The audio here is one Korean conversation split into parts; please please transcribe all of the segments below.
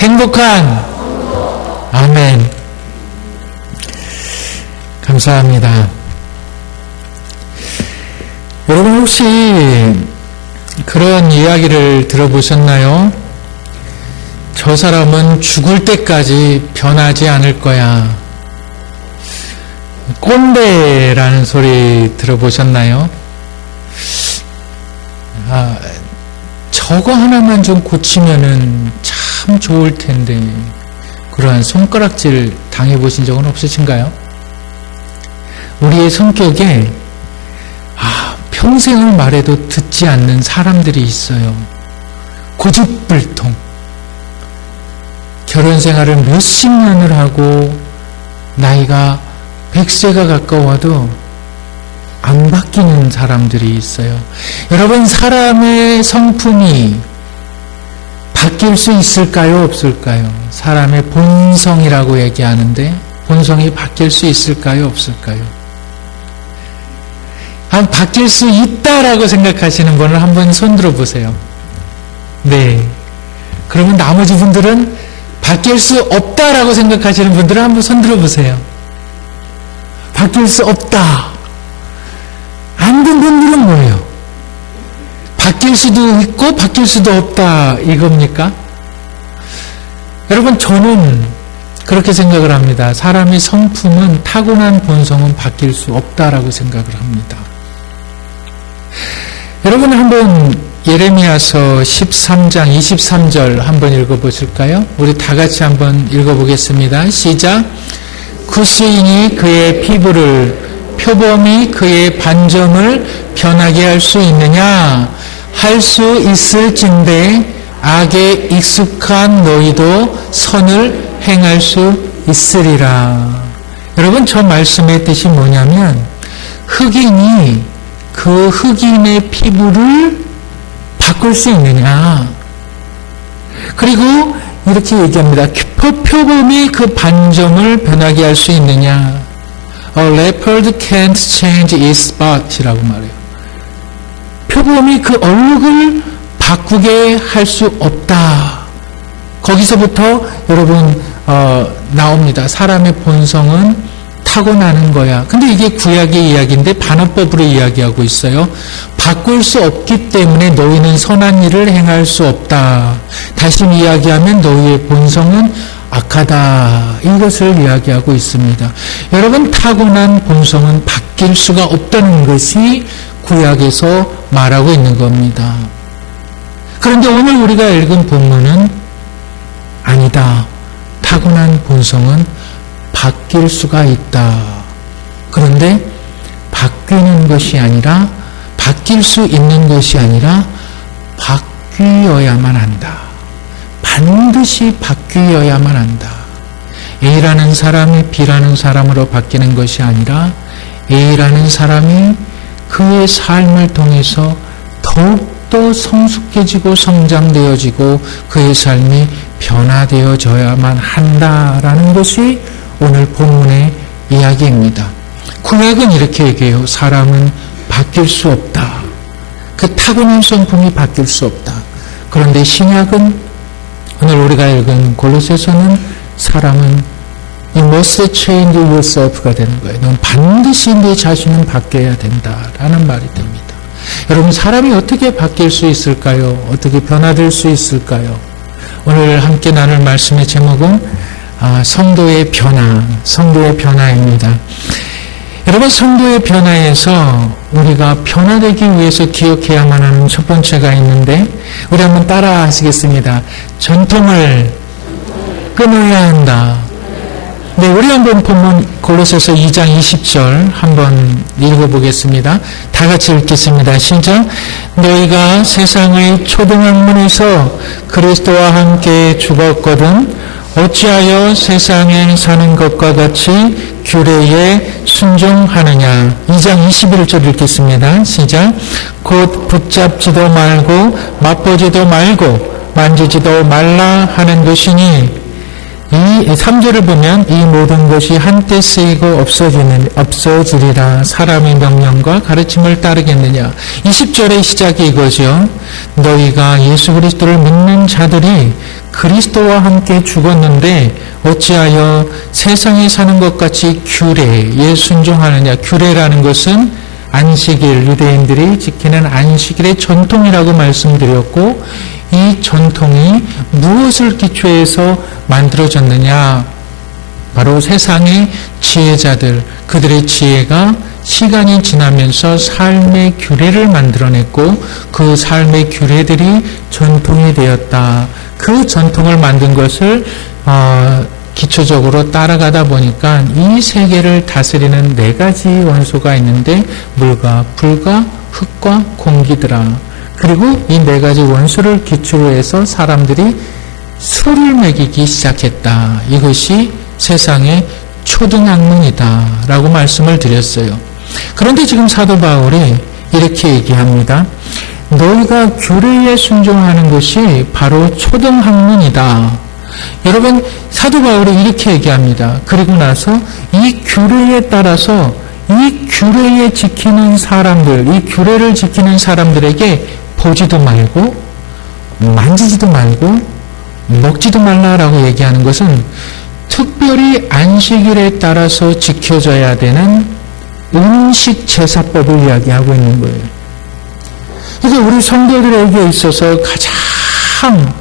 행복한 아멘. 감사합니다. 여러분 혹시 그런 이야기를 들어보셨나요? 저 사람은 죽을 때까지 변하지 않을 거야. 꼰대라는 소리 들어보셨나요? 저거 하나만 좀 고치면은 참 좋을 텐데, 그러한 손가락질 당해보신 적은 없으신가요? 우리의 성격에 평생을 말해도 듣지 않는 사람들이 있어요. 고집불통. 결혼 생활을 몇십 년을 하고 나이가 100세가 가까워도 안 바뀌는 사람들이 있어요. 여러분, 사람의 성품이 바뀔 수 있을까요? 없을까요? 사람의 본성이라고 얘기하는데 본성이 바뀔 수 있을까요? 없을까요? 바뀔 수 있다라고 생각하시는 분을 한번 손들어 보세요. 네. 그러면 나머지 분들은 바뀔 수 없다라고 생각하시는 분들은 한번 손들어 보세요. 바뀔 수 없다. 안 된 분들은 뭐예요? 바뀔 수도 있고 바뀔 수도 없다 이겁니까? 여러분, 저는 그렇게 생각을 합니다. 사람의 성품은, 타고난 본성은 바뀔 수 없다라고 생각을 합니다. 여러분, 한번 예레미야서 13장 23절 한번 읽어보실까요? 우리 다 같이 한번 읽어보겠습니다. 시작. 구스인이 그의 피부를, 표범이 그의 반점을 변하게 할 수 있느냐? 할 수 있을진데 악에 익숙한 너희도 선을 행할 수 있으리라. 여러분, 저 말씀의 뜻이 뭐냐면, 흑인이 그 흑인의 피부를 바꿀 수 있느냐? 그리고 이렇게 얘기합니다. 표범이 그 반점을 변하게 할 수 있느냐? A leopard can't change its spot이라고 말해요. 표범이 그 얼굴을 바꾸게 할 수 없다. 거기서부터 여러분 나옵니다. 사람의 본성은 타고나는 거야. 근데 이게 구약의 이야기인데 반어법으로 이야기하고 있어요. 바꿀 수 없기 때문에 너희는 선한 일을 행할 수 없다. 다시 이야기하면 너희의 본성은 악하다. 이것을 이야기하고 있습니다. 여러분, 타고난 본성은 바뀔 수가 없다는 것이 구약에서 말하고 있는 겁니다. 그런데 오늘 우리가 읽은 본문은 아니다. 타고난 본성은 바뀔 수가 있다. 그런데 바뀌는 것이 아니라, 바뀔 수 있는 것이 아니라 바뀌어야만 한다. 반드시 바뀌어야만 한다. A라는 사람이 B라는 사람으로 바뀌는 것이 아니라 A라는 사람이 그의 삶을 통해서 더욱더 성숙해지고 성장되어지고 그의 삶이 변화되어져야만 한다라는 것이 오늘 본문의 이야기입니다. 구약은 이렇게 얘기해요. 사람은 바뀔 수 없다. 그 타고난 성품이 바뀔 수 없다. 그런데 신약은, 오늘 우리가 읽은 골로새서는 사람은 You must change yourself가 되는 거예요. 넌 반드시 네 자신은 바뀌어야 된다라는 말이 됩니다. 여러분, 사람이 어떻게 바뀔 수 있을까요? 어떻게 변화될 수 있을까요? 오늘 함께 나눌 말씀의 제목은 성도의 변화, 성도의 변화입니다. 여러분, 성도의 변화에서 우리가 변화되기 위해서 기억해야만 하는 첫 번째가 있는데, 우리 한번 따라 하시겠습니다. 전통을 끊어야 한다. 네, 우리 한번 본문 골로새서 2장 20절 한번 읽어보겠습니다. 다 같이 읽겠습니다. 시작. 너희가 세상의 초등학문에서 그리스도와 함께 죽었거든 어찌하여 세상에 사는 것과 같이 규례에 순종하느냐. 2장 21절 읽겠습니다. 시작. 곧 붙잡지도 말고 맛보지도 말고 만지지도 말라 하는 것이니 이 3절을 보면 이 모든 것이 한때 쓰이고 없어지리라. 사람의 명령과 가르침을 따르겠느냐. 20절의 시작이 이거죠. 너희가 예수 그리스도를 믿는 자들이 그리스도와 함께 죽었는데 어찌하여 세상에 사는 것 같이 규례에 순종하느냐. 규례라는 것은 안식일, 유대인들이 지키는 안식일의 전통이라고 말씀드렸고, 이 전통이 무엇을 기초해서 만들어졌느냐? 바로 세상의 지혜자들, 그들의 지혜가 시간이 지나면서 삶의 규례를 만들어냈고 그 삶의 규례들이 전통이 되었다. 그 전통을 만든 것을 기초적으로 따라가다 보니까 이 세계를 다스리는 4가지 원소가 있는데 물과 불과 흙과 공기더라. 그리고 이 4가지 원소를 기초로 해서 사람들이 수를 매기기 시작했다. 이것이 세상의 초등학문이다 라고 말씀을 드렸어요. 그런데 지금 사도 바울이 이렇게 얘기합니다. 너희가 규례에 순종하는 것이 바로 초등학문이다. 여러분, 사도 바울이 이렇게 얘기합니다. 그리고 나서 이 규례에 따라서 이 규례에 지키는 사람들, 이 규례를 지키는 사람들에게 보지도 말고 만지지도 말고 먹지도 말라라고 얘기하는 것은 특별히 안식일에 따라서 지켜져야 되는 음식 제사법을 이야기하고 있는 거예요. 그래서 우리 성도들에게 있어서 가장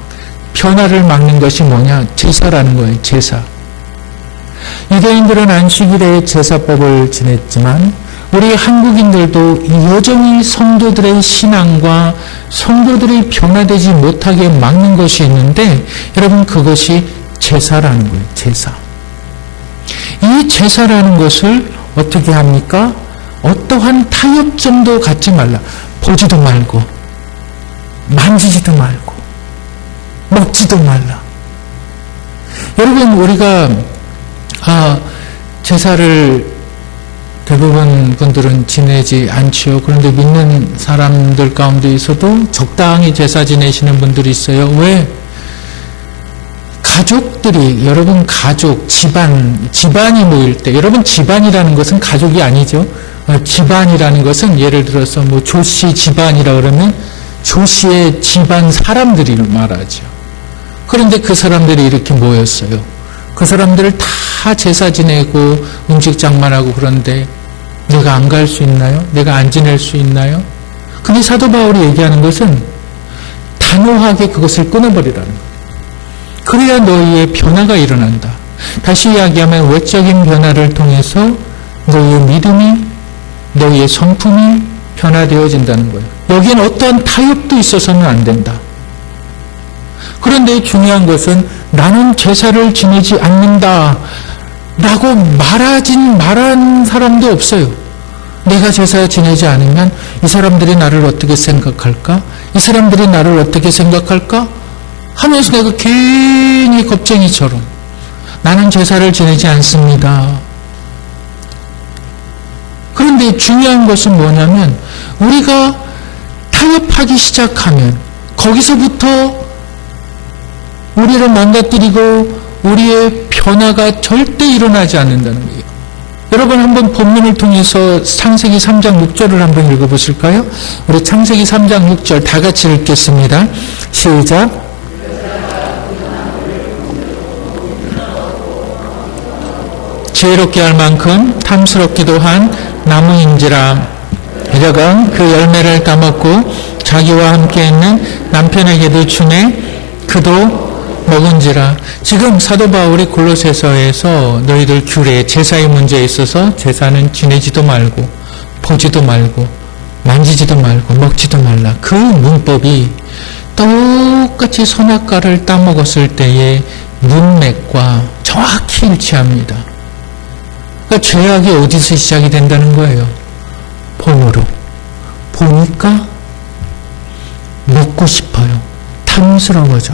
변화를 막는 것이 뭐냐? 제사라는 거예요. 제사. 유대인들은 안식일에 제사법을 지냈지만 우리 한국인들도 여전히 성도들의 신앙과 성도들이 변화되지 못하게 막는 것이 있는데, 여러분, 그것이 제사라는 거예요. 제사. 이 제사라는 것을 어떻게 합니까? 어떠한 타협점도 갖지 말라. 보지도 말고 만지지도 말고 먹지도 말라. 여러분, 우리가 제사를 대부분 분들은 지내지 않지요. 그런데 믿는 사람들 가운데에서도 적당히 제사 지내시는 분들이 있어요. 왜? 가족들이, 여러분 가족, 집안이 모일 때, 여러분 집안이라는 것은 가족이 아니죠. 집안이라는 것은 예를 들어서 뭐 조씨 집안이라 그러면 조씨의 집안 사람들이 말하죠. 그런데 그 사람들이 이렇게 모였어요. 그 사람들을 다 제사 지내고 음식 장만하고 그런데 내가 안 갈 수 있나요? 내가 안 지낼 수 있나요? 근데 사도 바울이 얘기하는 것은 단호하게 그것을 끊어버리라는 거예요. 그래야 너희의 변화가 일어난다. 다시 이야기하면 외적인 변화를 통해서 너희의 믿음이, 너희의 성품이 변화되어진다는 거예요. 여기엔 어떠한 타협도 있어서는 안 된다. 그런데 중요한 것은 나는 제사를 지내지 않는다 라고 말한 사람도 없어요. 내가 제사 지내지 않으면 이 사람들이 나를 어떻게 생각할까? 이 사람들이 나를 어떻게 생각할까? 하면서 내가 괜히 겁쟁이처럼 나는 제사를 지내지 않습니다. 그런데 중요한 것은 뭐냐면 우리가 타협하기 시작하면 거기서부터 우리를 망가뜨리고 우리의 변화가 절대 일어나지 않는다는 거예요. 여러분 한번 본문을 통해서 창세기 3장 6절을 한번 읽어보실까요? 우리 창세기 3장 6절 다 같이 읽겠습니다. 시작. 지혜롭게 할 만큼 탐스럽기도 한 나무인지라. 여자가 그 열매를 따먹고 자기와 함께 있는 남편에게도 주매 그도 먹은지라. 지금 사도 바울이 골로새서에서 너희들 규례, 제사의 문제에 있어서 제사는 지내지도 말고 보지도 말고 만지지도 말고 먹지도 말라. 그 문법이 똑같이 선악과를 따먹었을 때의 문맥과 정확히 일치합니다. 그러니까 죄악이 어디서 시작이 된다는 거예요? 본으로. 보니까 먹고 싶어요. 탐스러워져.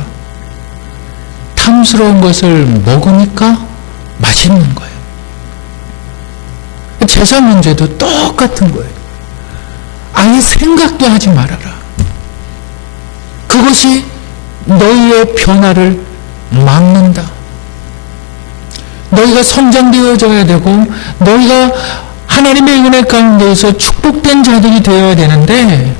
탐스러운 것을 먹으니까 맛있는 거예요. 제사 문제도 똑같은 거예요. 아예 생각도 하지 말아라. 그것이 너희의 변화를 막는다. 너희가 성장되어져야 되고 너희가 하나님의 은혜 가운데에서 축복된 자들이 되어야 되는데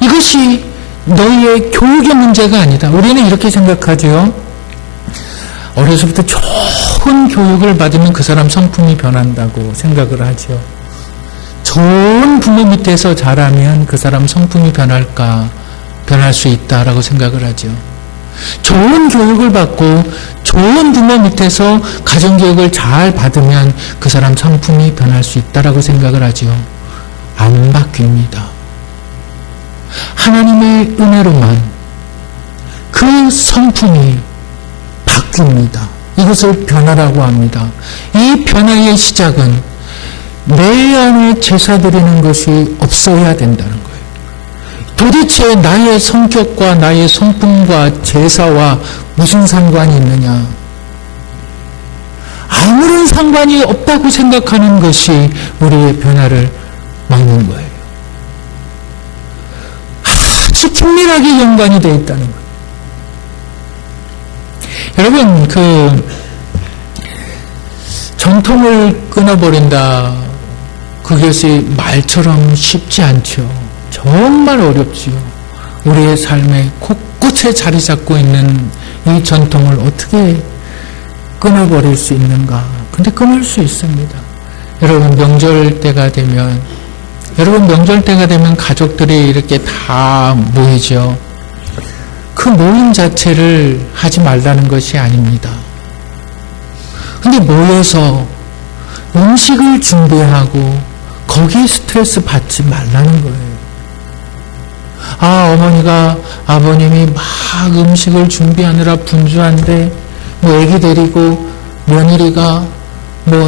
이것이 너희의 교육의 문제가 아니다. 우리는 이렇게 생각하죠. 어려서부터 좋은 교육을 받으면 그 사람 성품이 변한다고 생각을 하죠. 좋은 부모 밑에서 자라면 그 사람 성품이 변할 수 있다라고 생각을 하죠. 좋은 교육을 받고 좋은 부모 밑에서 가정교육을 잘 받으면 그 사람 성품이 변할 수 있다라고 생각을 하죠. 안 바뀝니다. 하나님의 은혜로만 그 성품이 바뀝니다. 이것을 변화라고 합니다. 이 변화의 시작은 내 안에 제사 드리는 것이 없어야 된다는 거예요. 도대체 나의 성격과 나의 성품과 제사와 무슨 상관이 있느냐? 아무런 상관이 없다고 생각하는 것이 우리의 변화를 막는 거예요. 아주 긴밀하게 연관이 되어 있다는 거예요. 여러분, 전통을 끊어버린다. 그것이 말처럼 쉽지 않죠. 정말 어렵지요. 우리의 삶에 곳곳에 자리 잡고 있는 이 전통을 어떻게 끊어버릴 수 있는가? 근데 끊을 수 있습니다. 여러분, 명절 때가 되면 가족들이 이렇게 다 모이죠. 그 모임 자체를 하지 말라는 것이 아닙니다. 근데 모여서 음식을 준비하고 거기에 스트레스 받지 말라는 거예요. 아버님이 막 음식을 준비하느라 분주한데, 애기 데리고 며느리가,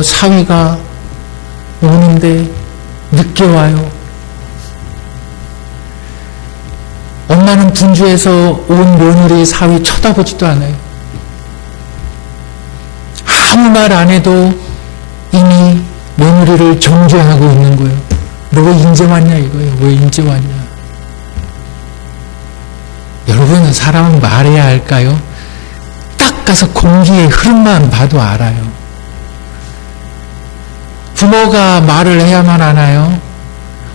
사위가 오는데 늦게 와요. 엄마는 분주해서 온 며느리 사위 쳐다보지도 않아요. 아무 말 안 해도 이미 며느리를 정죄하고 있는 거예요. 너 왜 인제 왔냐 이거예요. 왜 인제 왔냐. 여러분, 사람은 말해야 할까요? 딱 가서 공기의 흐름만 봐도 알아요. 부모가 말을 해야만 하나요?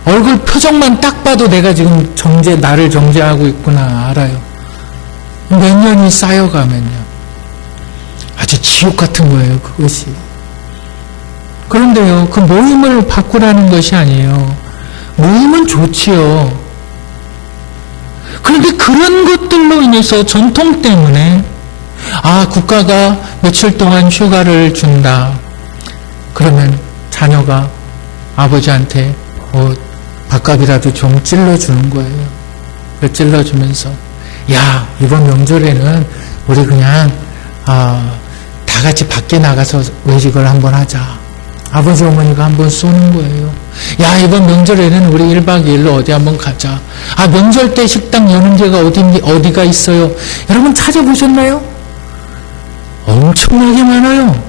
얼굴 표정만 딱 봐도 내가 지금 나를 정죄하고 있구나 알아요. 몇 년이 쌓여가면요. 아주 지옥 같은 거예요, 그것이. 그런데요, 그 모임을 바꾸라는 것이 아니에요. 모임은 좋지요. 그런데 그런 것들로 인해서 전통 때문에 국가가 며칠 동안 휴가를 준다. 그러면 자녀가 아버지한테 밥값이라도 좀 찔러주는 거예요. 찔러주면서 이번 명절에는 우리 그냥 다 같이 밖에 나가서 외식을 한번 하자. 아버지 어머니가 한번 쏘는 거예요. 이번 명절에는 우리 1박 2일로 어디 한번 가자. 명절 때 식당 여는 데가 어디가 있어요? 여러분 찾아보셨나요? 엄청나게 많아요.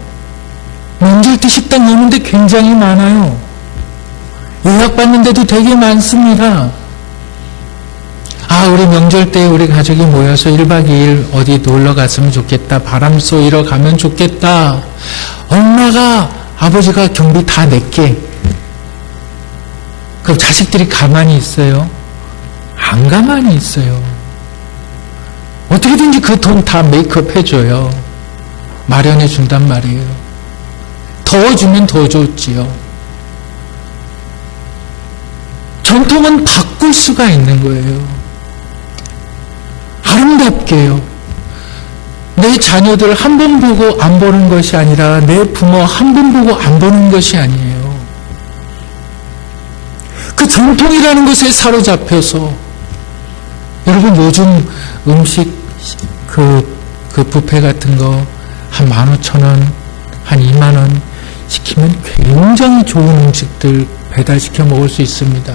명절 때 식당 여는 데 굉장히 많아요. 예약받는 데도 되게 많습니다. 우리 명절 때 우리 가족이 모여서 1박 2일 어디 놀러 갔으면 좋겠다. 바람 쏘이러 가면 좋겠다. 아버지가 경비 다 낼게. 그럼 자식들이 가만히 있어요? 안 가만히 있어요. 어떻게든지 그 돈 다 메이크업 해줘요. 마련해 준단 말이에요. 더 주면 더 좋지요. 전통은 바꿀 수가 있는 거예요. 아름답게요. 내 자녀들 한 번 보고 안 보는 것이 아니라 내 부모 한 번 보고 안 보는 것이 아니에요. 그 전통이라는 것에 사로잡혀서 여러분 요즘 음식 그 뷔페 같은 거 한 15,000원, 한 2만원 시키면 굉장히 좋은 음식들 배달시켜 먹을 수 있습니다.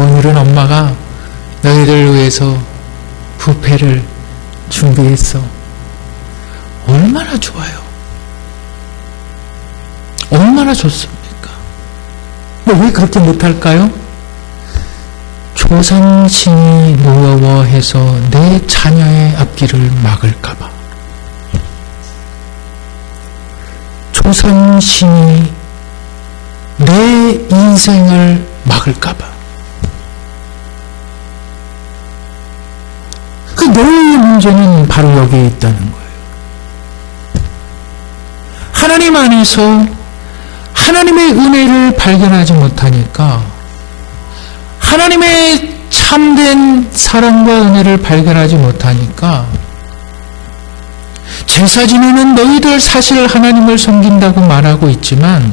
오늘은 엄마가 너희를 위해서 뷔페를 준비했어. 얼마나 좋아요. 얼마나 좋습니까? 왜 그렇게 못할까요? 조상신이 노여워해서 내 자녀의 앞길을 막을까봐. 조상신이 내 인생을 막을까봐. 그 너희의 문제는 바로 여기에 있다는 거예요. 하나님 안에서 하나님의 은혜를 발견하지 못하니까, 하나님의 참된 사랑과 은혜를 발견하지 못하니까, 제사 지내는 너희들 사실 하나님을 섬긴다고 말하고 있지만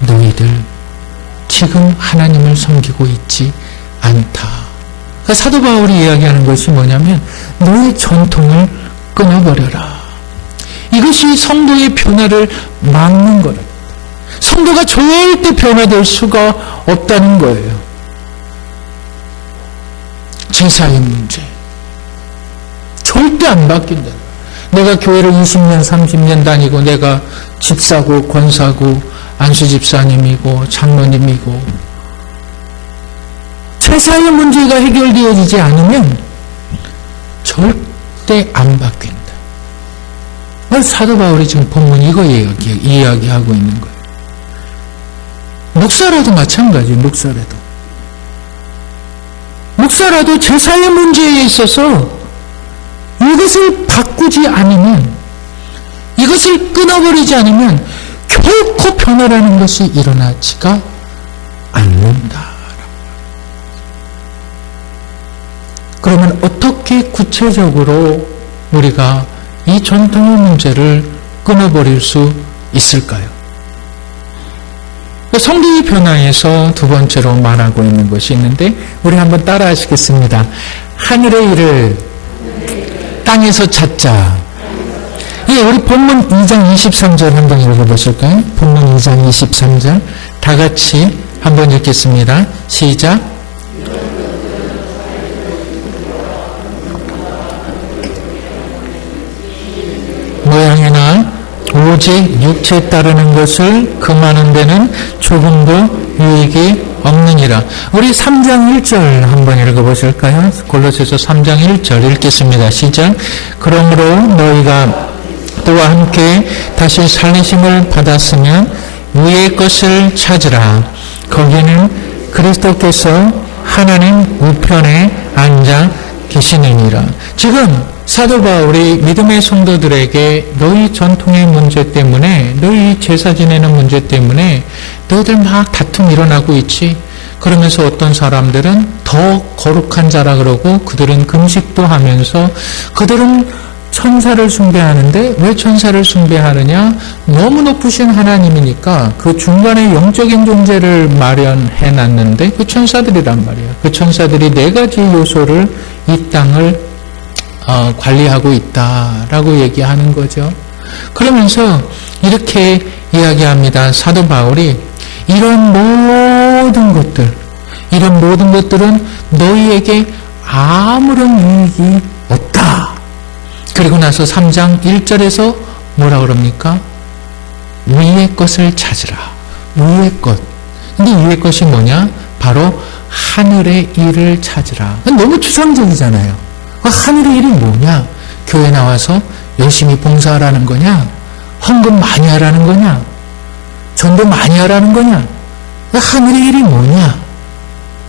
너희들 지금 하나님을 섬기고 있지 않다. 그러니까 사도 바울이 이야기하는 것이 뭐냐면 너의 전통을 끊어버려라. 이것이 성도의 변화를 막는 거라. 성도가 절대 변화될 수가 없다는 거예요. 제사의 문제 절대 안 바뀐다. 내가 교회를 20년 30년 다니고 내가 집사고 권사고 안수집사님이고 장로님이고 제사의 문제가 해결되어지지 않으면 절대 안 바뀐다. 사도 바울이 지금 본문 이거 이야기하고 있는 거예요. 목사라도 마찬가지. 목사라도 제사의 문제에 있어서 이것을 바꾸지 않으면, 이것을 끊어버리지 않으면 결코 변화라는 것이 일어나지가 않는다. 그러면 어떻게 구체적으로 우리가 이 전통의 문제를 끊어버릴 수 있을까요? 성도의 변화에서 두 번째로 말하고 있는 것이 있는데 우리 한번 따라 하시겠습니다. 하늘의 일을 땅에서 찾자. 예, 우리 본문 2장 23절 한번 읽어보실까요? 본문 2장 23절 다 같이 한번 읽겠습니다. 시작. 모양이나 오직 육체에 따르는 것을 금하는 데는 조금도 유익이 없느니라. 우리 3장 1절 한번 읽어보실까요? 골로새서 3장 1절 읽겠습니다. 시작. 그러므로 너희가 또와 함께 다시 살리심을 받았으면 위의 것을 찾으라. 거기는 그리스도께서 하나님 우편에 앉아 계시느니라. 지금 사도 바울이 믿음의 성도들에게 너희 전통의 문제 때문에, 너희 제사 지내는 문제 때문에 너희들 막 다툼 일어나고 있지. 그러면서 어떤 사람들은 더 거룩한 자라 그러고 그들은 금식도 하면서 그들은 천사를 숭배하는데 왜 천사를 숭배하느냐? 너무 높으신 하나님이니까 그 중간에 영적인 존재를 마련해 놨는데 그 천사들이란 말이야. 그 천사들이 네 가지 요소를 이 땅을 관리하고 있다라고 얘기하는 거죠. 그러면서 이렇게 이야기합니다. 사도 바울이 이런 모든 것들은 너희에게 아무런 유익이 없다. 그리고 나서 3장 1절에서 뭐라 그럽니까? 위의 것을 찾으라. 위의 것. 근데 위의 것이 뭐냐? 바로 하늘의 일을 찾으라. 너무 추상적이잖아요. 하늘의 일이 뭐냐? 교회 나와서 열심히 봉사하라는 거냐? 헌금 많이 하라는 거냐? 전도 많이 하라는 거냐? 하늘의 일이 뭐냐?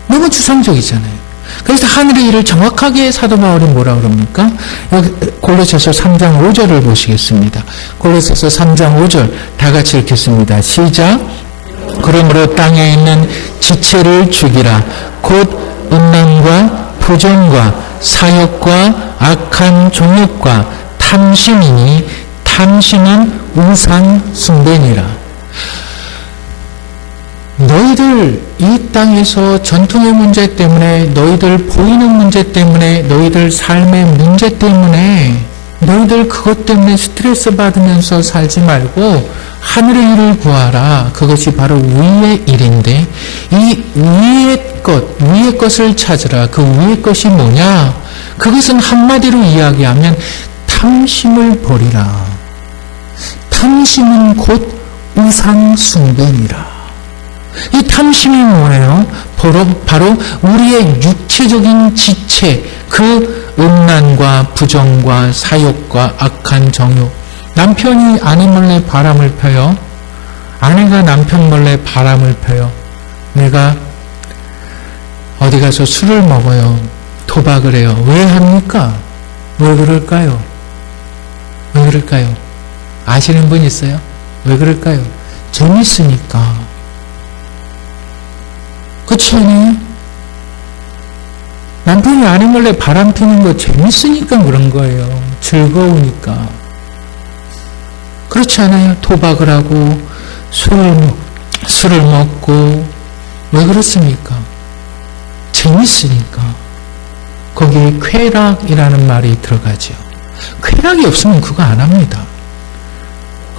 너무 추상적이잖아요. 그래서 하늘의 일을 정확하게 사도 바울이 뭐라 그럽니까? 여기 골로새서 3장 5절을 보시겠습니다. 골로새서 3장 5절 다 같이 읽겠습니다. 시작. 그러므로 땅에 있는 지체를 죽이라. 곧 음란과 부정과 사욕과 악한 종욕과 탐심이니 탐심은 우상 숭배니라. 너희들 이 땅에서 전통의 문제 때문에, 너희들 보이는 문제 때문에, 너희들 삶의 문제 때문에, 너희들 그것 때문에 스트레스 받으면서 살지 말고 하늘의 일을 구하라. 그것이 바로 위의 일인데, 이 위의 것을 찾으라. 그 위의 것이 뭐냐? 그것은 한마디로 이야기하면 탐심을 버리라. 탐심은 곧 우상 숭배니라. 이 탐심이 뭐예요? 바로 우리의 육체적인 지체, 그 음란과 부정과 사욕과 악한 정욕, 남편이 아내 몰래 바람을 펴요. 아내가 남편 몰래 바람을 펴요. 내가 어디 가서 술을 먹어요. 도박을 해요. 왜 합니까? 왜 그럴까요? 왜 그럴까요? 아시는 분 있어요? 왜 그럴까요? 재밌으니까. 그렇지 않아요? 남편이 아내 몰래 바람 피는 거 재밌으니까 그런 거예요. 즐거우니까. 그렇지 않아요? 도박을 하고 술을 먹고 왜 그렇습니까? 재밌으니까. 거기에 쾌락이라는 말이 들어가죠. 쾌락이 없으면 그거 안 합니다.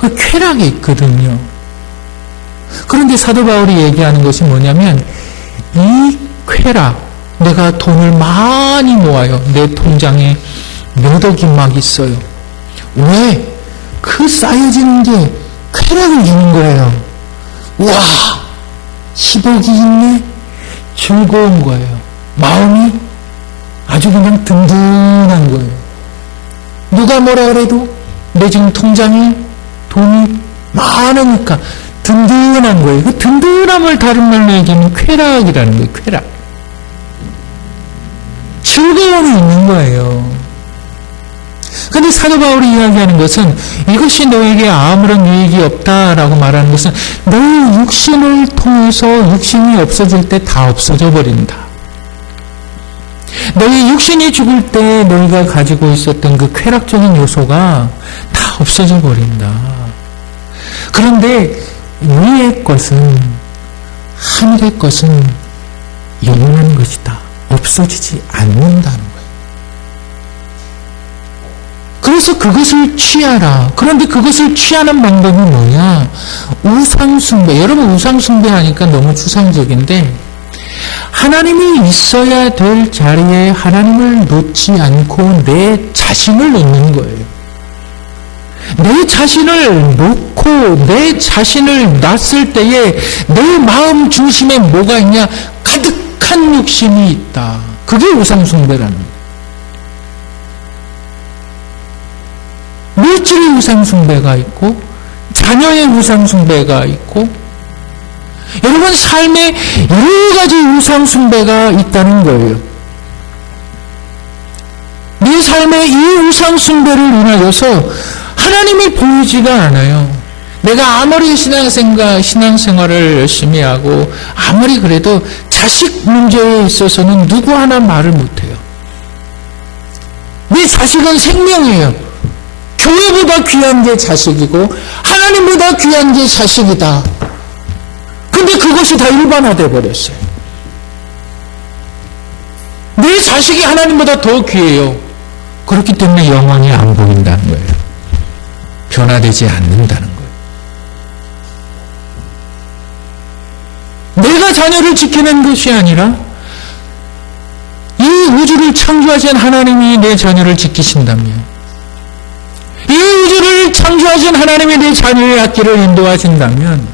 그 쾌락이 있거든요. 그런데 사도 바울이 얘기하는 것이 뭐냐면 이 쾌락, 내가 돈을 많이 모아요. 내 통장에 몇 억이 막 있어요. 왜? 그 쌓여지는 게 쾌락을 주는 거예요. 와, 10억이 있네? 즐거운 거예요. 마음이 아주 그냥 든든한 거예요. 누가 뭐라 그래도 내 지금 통장에 돈이 많으니까 든든한 거예요. 그 든든함을 다른 말로 얘기하면 쾌락이라는 거예요. 쾌락. 즐거움이 있는 거예요. 근데 사도 바울이 이야기하는 것은 이것이 너에게 아무런 유익이 없다라고 말하는 것은 너의 육신을 통해서 육신이 없어질 때 다 없어져 버린다. 너의 육신이 죽을 때 너희가 가지고 있었던 그 쾌락적인 요소가 다 없어져 버린다. 그런데 위의 것은, 하늘의 것은 영원한 것이다. 없어지지 않는다는 거예요. 그래서 그것을 취하라. 그런데 그것을 취하는 방법이 뭐냐? 우상숭배. 여러분 우상숭배 하니까 너무 추상적인데 하나님이 있어야 될 자리에 하나님을 놓지 않고 내 자신을 놓는 거예요. 내 자신을 놓고 내 자신을 놨을 때에 내 마음 중심에 뭐가 있냐? 가득한 욕심이 있다. 그게 우상숭배라는 거예요. 물질의 우상숭배가 있고 자녀의 우상숭배가 있고 여러분 삶에 여러 가지 우상숭배가 있다는 거예요. 내 삶의 이 우상숭배를 인하여서 하나님이 보이지가 않아요. 내가 아무리 신앙생활을 열심히 하고 아무리 그래도 자식 문제에 있어서는 누구 하나 말을 못해요. 내 자식은 생명이에요. 교회보다 귀한 게 자식이고 하나님보다 귀한 게 자식이다. 근데 그것이 다 일반화되어 버렸어요. 내 자식이 하나님보다 더 귀해요. 그렇기 때문에 영원히 안 보인다는 거예요. 변화되지 않는다는 거예요. 내가 자녀를 지키는 것이 아니라 이 우주를 창조하신 하나님이 내 자녀를 지키신다면, 이 우주를 창조하신 하나님이 내 자녀의 앞길을 인도하신다면,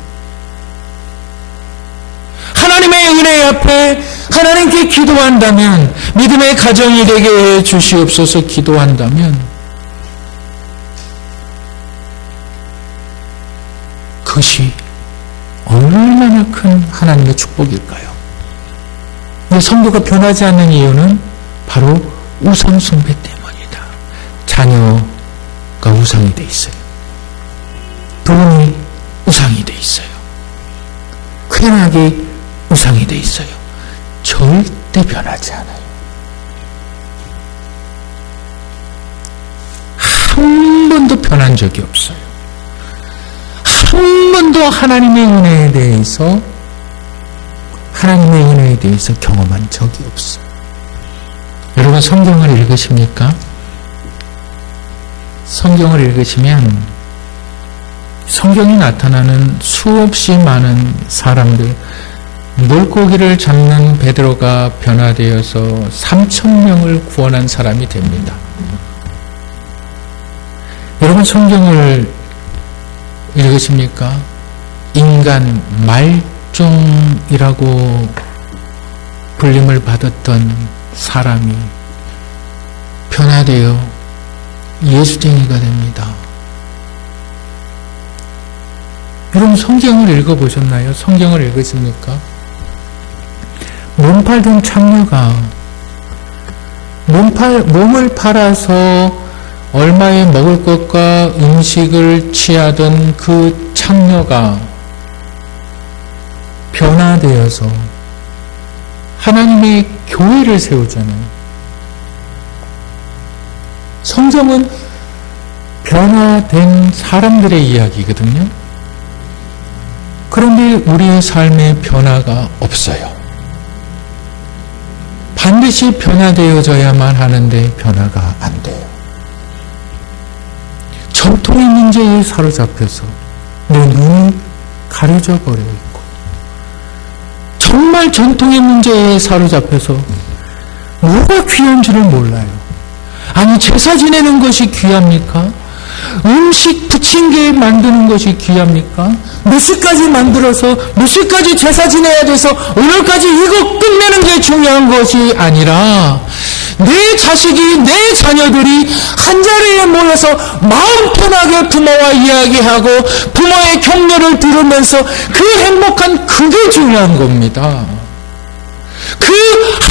하나님의 은혜 앞에 하나님께 기도한다면, 믿음의 가정이 되게 해 주시옵소서 기도한다면, 그것이 얼마나 큰 하나님의 축복일까요? 근데 성도가 변하지 않는 이유는 바로 우상숭배 때문이다. 자녀가 우상이 돼 있어요. 돈이 우상이 돼 있어요. 쾌락이 우상이 돼 있어요. 절대 변하지 않아요. 한 번도 변한 적이 없어요. 한 번도 하나님의 은혜에 대해서 경험한 적이 없어요. 여러분 성경을 읽으십니까? 성경을 읽으시면 성경에 나타나는 수없이 많은 사람들, 물고기를 잡는 베드로가 변화되어서 3,000명을 구원한 사람이 됩니다. 여러분 성경을 읽으십니까? 인간 말종이라고 불림을 받았던 사람이 변화되어 예수쟁이가 됩니다. 여러분 성경을 읽어보셨나요? 성경을 읽으십니까? 몸 팔던 창녀가 몸을 팔아서 얼마에 먹을 것과 음식을 취하던 그 창녀가 변화되어서 하나님의 교회를 세우잖아요. 성경은 변화된 사람들의 이야기거든요. 그런데 우리의 삶에 변화가 없어요. 반드시 변화되어져야만 하는데 변화가 안 돼요. 전통의 문제에 사로잡혀서 내 눈이 가려져 버려 있고, 정말 전통의 문제에 사로잡혀서 뭐가 귀한 줄을 몰라요. 아니, 제사 지내는 것이 귀합니까? 음식 부침개 만드는 것이 귀합니까? 몇 시까지 만들어서 몇 시까지 제사 지내야 돼서 오늘까지 이거 끝내는 게 중요한 것이 아니라, 내 자식이, 내 자녀들이 한자리에 모여서 마음 편하게 부모와 이야기하고 부모의 격려를 들으면서 그 행복한, 그게 중요한 겁니다. 그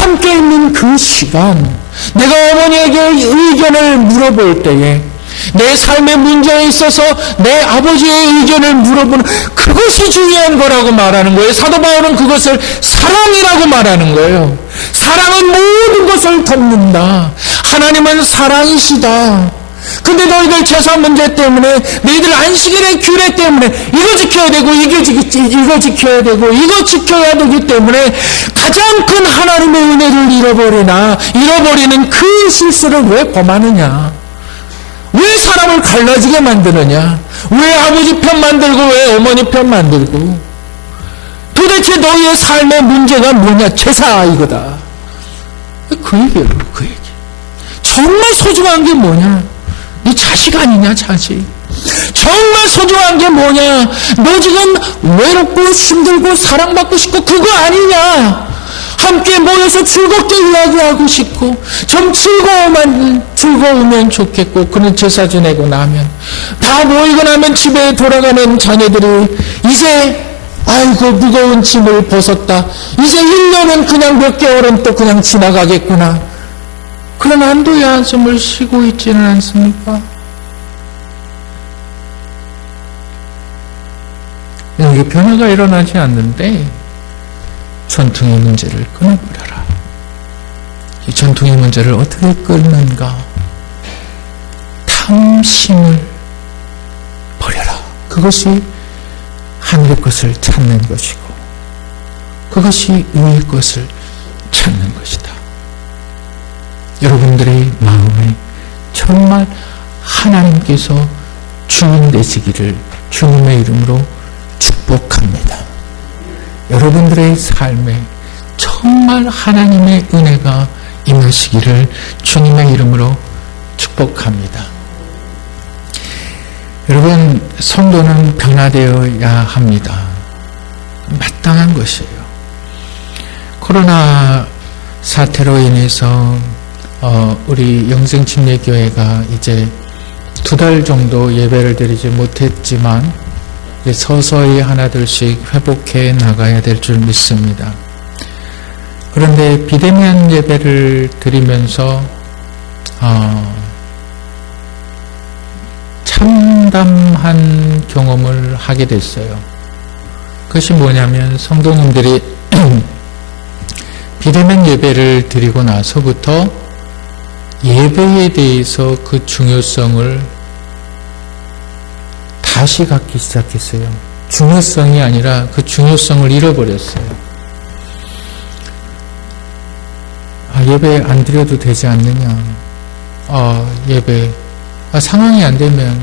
함께 있는 그 시간, 내가 어머니에게 의견을 물어볼 때에 내 삶의 문제에 있어서 내 아버지의 의견을 물어보는, 그것이 중요한 거라고 말하는 거예요. 사도 바울은 그것을 사랑이라고 말하는 거예요. 사랑은 모든 것을 덮는다. 하나님은 사랑이시다. 근데 너희들 제사 문제 때문에, 너희들 안식일의 규례 때문에 이거 지켜야 되고 이거 지켜야 되고 이거 지켜야 되기 때문에 가장 큰 하나님의 은혜를 잃어버리는 그 실수를 왜 범하느냐? 왜 사람을 갈라지게 만드느냐? 왜 아버지 편 만들고 왜 어머니 편 만들고? 도대체 너희의 삶의 문제가 뭐냐? 제사 이거다. 그 얘기예요. 그 얘기. 정말 소중한 게 뭐냐? 네 자식 아니냐? 자식. 정말 소중한 게 뭐냐? 너 지금 외롭고 힘들고 사랑받고 싶고 그거 아니냐? 함께 모여서 즐겁게 이야기하고 싶고 좀 즐거우면 좋겠고, 그런 제사 지내고 나면 다 모이고 나면 집에 돌아가는 자녀들이 이제 아이고 무거운 짐을 벗었다. 이제 1년은 그냥 몇 개월은 또 그냥 지나가겠구나. 그런 안도의 한숨을 쉬고 있지는 않습니까? 여기 변화가 일어나지 않는데 전통의 문제를 끊어버려라. 이 전통의 문제를 어떻게 끊는가? 탐심을 버려라. 그것이 하늘의 것을 찾는 것이고, 그것이 의의 것을 찾는 것이다. 여러분들의 마음에 정말 하나님께서 주인 되시기를 주님의 이름으로 축복합니다. 여러분들의 삶에 정말 하나님의 은혜가 임하시기를 주님의 이름으로 축복합니다. 여러분, 성도는 변화되어야 합니다. 마땅한 것이에요. 코로나 사태로 인해서 우리 영생침례교회가 이제 2달 정도 예배를 드리지 못했지만 서서히 하나둘씩 회복해 나가야 될 줄 믿습니다. 그런데 비대면 예배를 드리면서 참담한 경험을 하게 됐어요. 그것이 뭐냐면, 성도님들이 비대면 예배를 드리고 나서부터 예배에 대해서 그 중요성을 다시 갖기 시작했어요. 중요성이 아니라 그 중요성을 잃어버렸어요. 예배 안 드려도 되지 않느냐? 예배 상황이 안 되면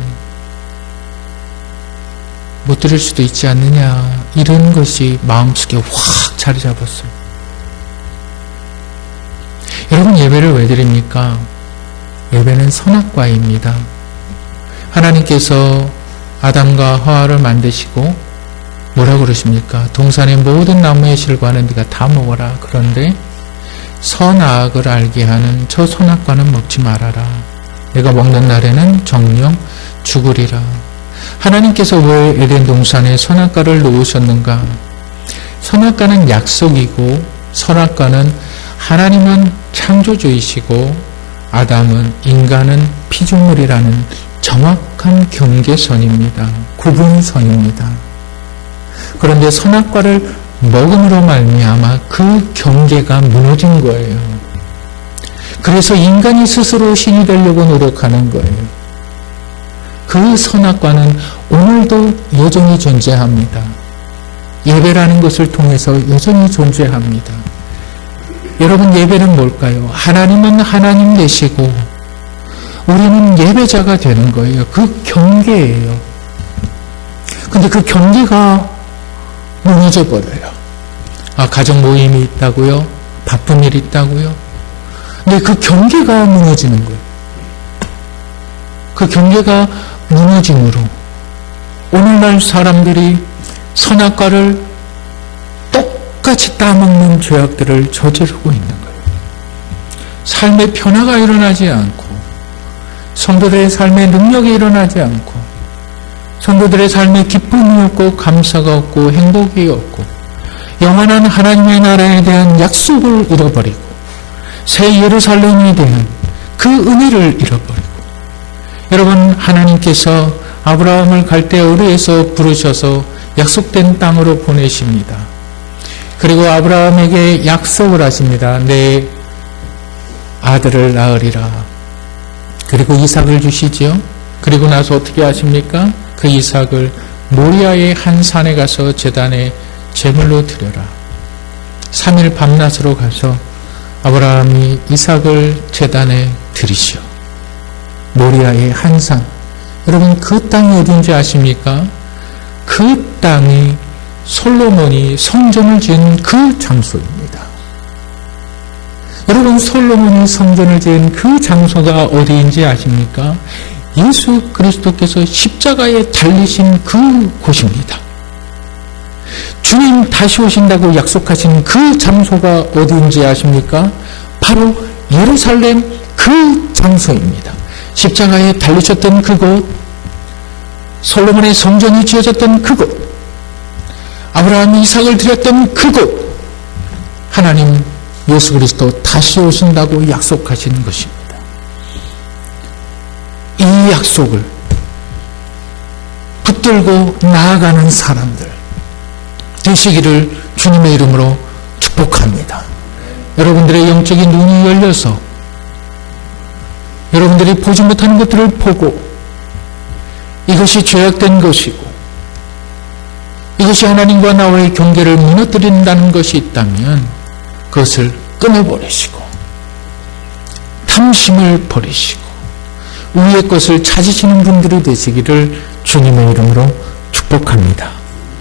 못 드릴 수도 있지 않느냐? 이런 것이 마음속에 확 자리 잡았어요. 여러분, 예배를 왜 드립니까? 예배는 선악과입니다. 하나님께서 아담과 하와를 만드시고 뭐라고 그러십니까? 동산의 모든 나무의 실과는 네가 다 먹어라. 그런데 선악을 알게 하는 저 선악과는 먹지 말아라. 내가 먹는 날에는 정령 죽으리라. 하나님께서 왜 에덴 동산에 선악과를 놓으셨는가? 선악과는 약속이고 선악과는 하나님은 창조주이시고 아담은 인간은 피조물이라는 정확한 경계선입니다. 구분선입니다. 그런데 선악과를 먹음으로 말미암아 그 경계가 무너진 거예요. 그래서 인간이 스스로 신이 되려고 노력하는 거예요. 그 선악과는 오늘도 여전히 존재합니다. 예배라는 것을 통해서 여전히 존재합니다. 여러분, 예배는 뭘까요? 하나님은 하나님 되시고 우리는 예배자가 되는 거예요. 그 경계예요. 근데 그 경계가 무너져 버려요. 가정 모임이 있다고요? 바쁜 일이 있다고요? 근데 그 경계가 무너지는 거예요. 그 경계가 무너짐으로 오늘날 사람들이 선악과를 똑같이 따먹는 죄악들을 저지르고 있는 거예요. 삶의 변화가 일어나지 않고 성도들의 삶의 능력이 일어나지 않고 성도들의 삶에 기쁨이 없고 감사가 없고 행복이 없고 영원한 하나님의 나라에 대한 약속을 잃어버리고 새 예루살렘에 대한 그 은혜를 잃어버리고 여러분, 하나님께서 아브라함을 갈대아 우르에서 부르셔서 약속된 땅으로 보내십니다. 그리고 아브라함에게 약속을 하십니다. 내 아들을 낳으리라. 그리고 이삭을 주시죠. 그리고 나서 어떻게 하십니까? 그 이삭을 모리아의 한 산에 가서 제단에 제물로 드려라. 3일 밤낮으로 가서 아브라함이 이삭을 제단에 드리시오. 모리아의 한 산. 여러분, 그 땅이 어딘지 아십니까? 그 땅이 솔로몬이 성전을 지은 그 장소입니다. 여러분, 솔로몬이 성전을 지은 그 장소가 어디인지 아십니까? 예수 그리스도께서 십자가에 달리신 그 곳입니다. 주님 다시 오신다고 약속하신 그 장소가 어디인지 아십니까? 바로 예루살렘 그 장소입니다. 십자가에 달리셨던 그곳, 솔로몬의 성전이 지어졌던 그곳, 아브라함이 이삭을 드렸던 그곳, 하나님 예수 그리스도 다시 오신다고 약속하신 것입니다. 이 약속을 붙들고 나아가는 사람들 되시기를 주님의 이름으로 축복합니다. 여러분들의 영적인 눈이 열려서 여러분들이 보지 못하는 것들을 보고 이것이 죄악된 것이고 이것이 하나님과 나와의 경계를 무너뜨린다는 것이 있다면 그것을 끊어버리시고 탐심을 버리시고 위의 것을 찾으시는 분들이 되시기를 주님의 이름으로 축복합니다.